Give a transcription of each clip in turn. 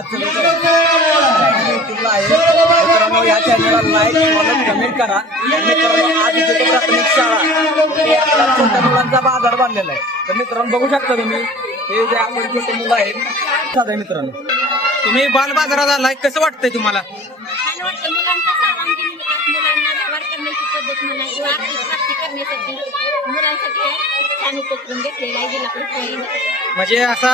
आजचं युट्यूबला आहे मित्रांनो या चॅनलला लाईक फॉलो कमेंट करा मित्रांनो आज इथे प्राथमिक शाळा छोट्या मुलांचा बाजार बांधलेला आहे तर मित्रांनो बघू शकता तुम्ही हे जे आपण छोटे मुलं आहेत साधा मित्रांनो तुम्ही बाल बाजारात आलाय कसं वाटतंय तुम्हाला? छान वाटतं मुलांचा मुलांना व्यवहार करण्याची पद्धत म्हणा किंवा आर्थिक प्राप्ती करण्यासाठी. मुलांसाठी छान उपक्रम घेतलेला आहे जिल्हा परिषदेने. म्हणजे असा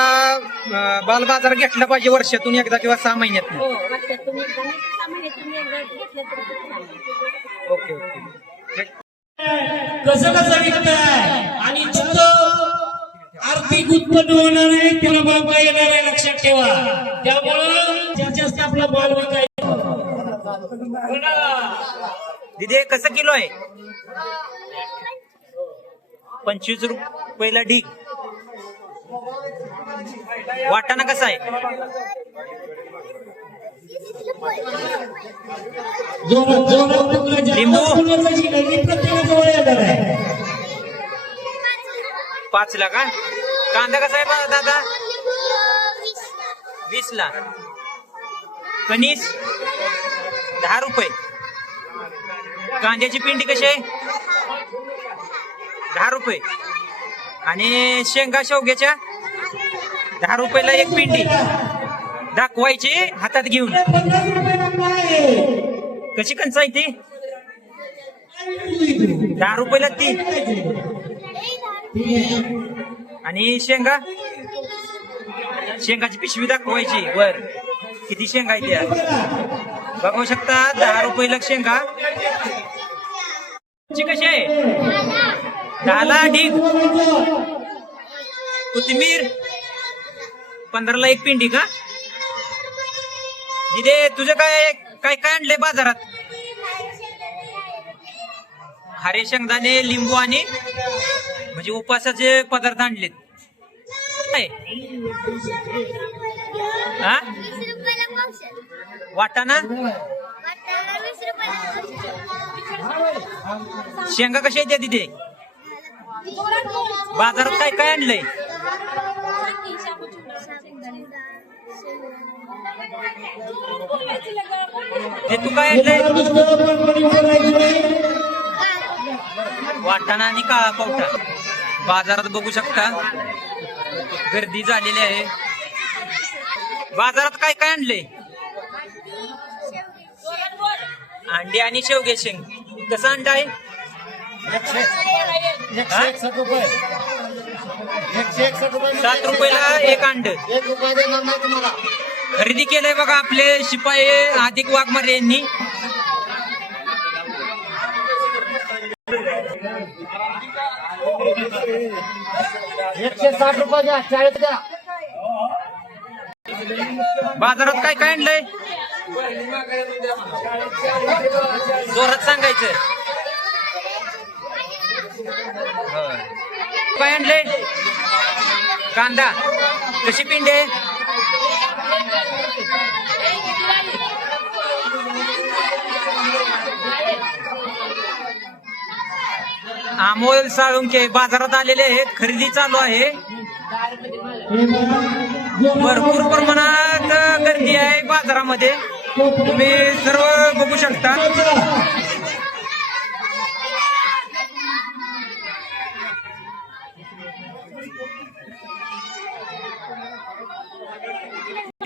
बाल बाजार घेतला पाहिजे वर्षातून एकदा किंवा सहा महिन्यात हो वर्षातून एकदा नाही तर सहा महिन्यातून एकदा घेतलं तर खूप छान आहे. Okay okay. कसं कसं विकताय आणि तुमचं आर्थिक उत्पन्न होणार आहे त्याला बळका येणार आहे लक्षात ठेवा. त्यामुळं जास्तीत जास्त आपला माल विकायचा दिदे कसं किलो आहे? पंचवीस रुपयाला ढीक वाटाणा कसा आहे? लिंबू. पाच ला का? कांदा कसा आहे दादा? वीस ला. कणीस? दहा रुपये. कांद्याची पिंडी कशी आहे? दहा रुपये. आणि शेंगा शेवग्याच्या दहा रुपयाला एक पिंडी. दाखवायची हातात घेऊन. कशी कंच आहे ती? दहा रुपयाला ती. आणि शेंगा? शेंगाची पिशवी दाखवायची वर. किती शेंगा आहे त्या? बघू शकता दहा रुपयाला शेंगा. कशी आहे? दहाला ढीक कोथिंबीर. पंधराला एक पिंडी का? दिदे तुझं काय काय काय आणलंय बाजारात? खारे शेंगदाणे लिंबू आणि म्हणजे उपासाचे पदार्थ आणलेत. काय? हा? वाटाणा? शेंगा कशा आहेत त्या तिथे? बाजारात काय काय आणलंय? हे तू काय आणलंय? वाटाणा आणि काळा पावटा. बाजारात बघू शकता. गर्दी झालेली आहे. बाजारात काय काय आणलंय? अंडी आणि शेवगे शेंग कसं अंडा आहे? हा? सात रुपयाला एक अंड. खरेदी केलंय बघा आपले शिपाई अधिक वाघमारे यांनी. एकशे साठ रुपये द्या चाळीस द्या. बाजारात काय काय आणलंय? जोरात सांगायचं काय आणले कांदा. कशी पिंडी? आहे अमोल साळुंके बाजारात आलेले आहेत. खरेदी चालू आहे. भरपूर प्रमाणात गर्दी आहे बाजारामध्ये. तुम्ही सर्व बघू शकता.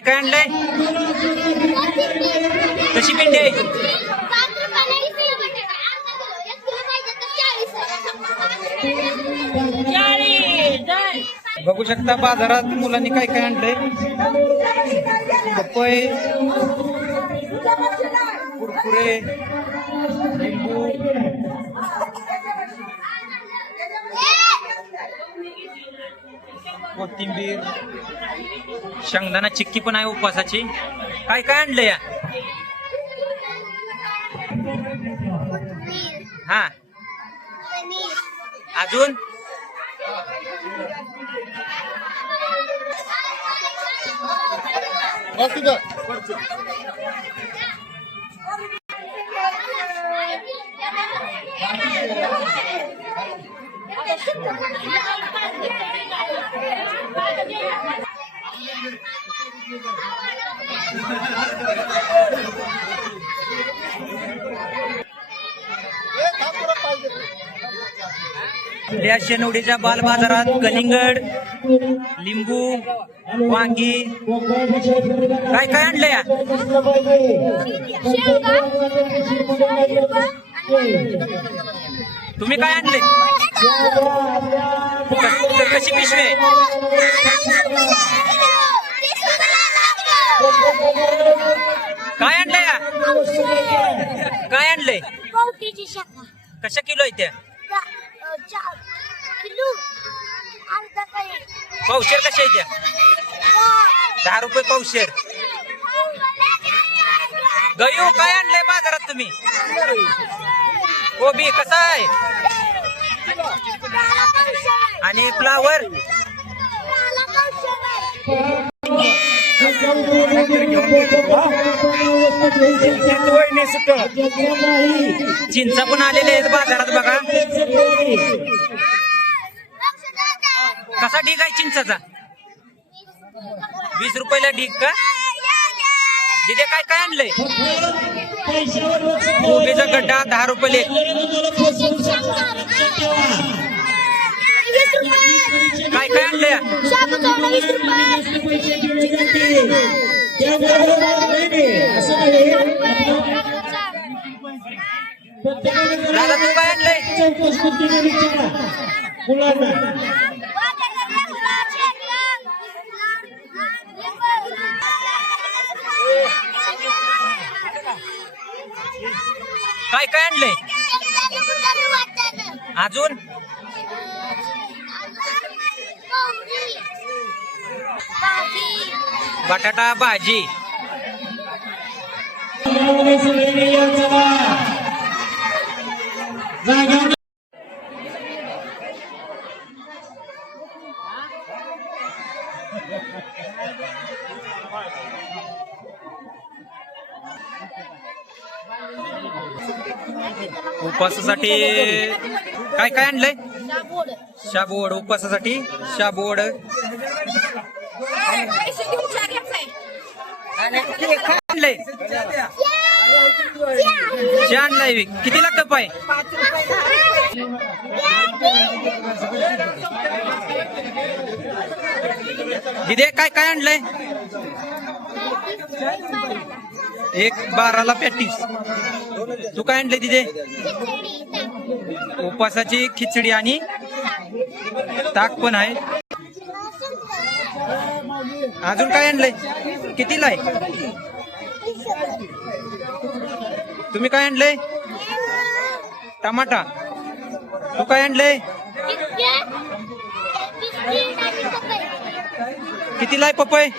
काय आणलंय? कशी पिंडी आहे? बघू शकता बाजारात मुलांनी काय काय आणलंय. पपई कुरकुरे लिंबू कोथिंबीर शेंगदाणा चिक्की पण आहे उपवासाची. काय काय आणलं या? हा. अजून? या शेनवडीच्या बाल बाजारात कलिंगड लिंबू वांगी. काय काय आणलं या? तुम्ही काय आणले? कशी पिशवी? काय आणलंय या? काय आणलंय? कशा किलो आहे त्या? पावशेर कशा आहे त्या? दहा रुपये पावशेर. गयू काय आणलंय बाजारात तुम्ही? कोबी कसा आहे? आणि फ्लावर चिंचा पण आलेले आहेत बाजारात बघा. कसा ढीक आहे चिंचाचा? वीस रुपयाला ढीक का? तिथे काय काय आणलंय? कोबीचा गड्डा दहा रुपये एक काय काय आणलंय? दादा तू काय आणलंय? मुलांना काय काय आणलंय? अजून? बटाटा भाजी. जागा उपवासासाठी काय काय आणलंय? शाबोड. उपवासासाठी शाबोड. काय आणलंय. चहा आणलाय कितीला कप आहे? दिदे काय काय आणलंय? एक बाराला पॅटीस तू काय आणले तिथे? उपासाची खिचडी आणि ताक पण आहे. अजून काय आणलंय? कितीला आहे? तुम्ही काय आणलंय? टमाटा. तू काय आणलंय? कितीला आहे पपई?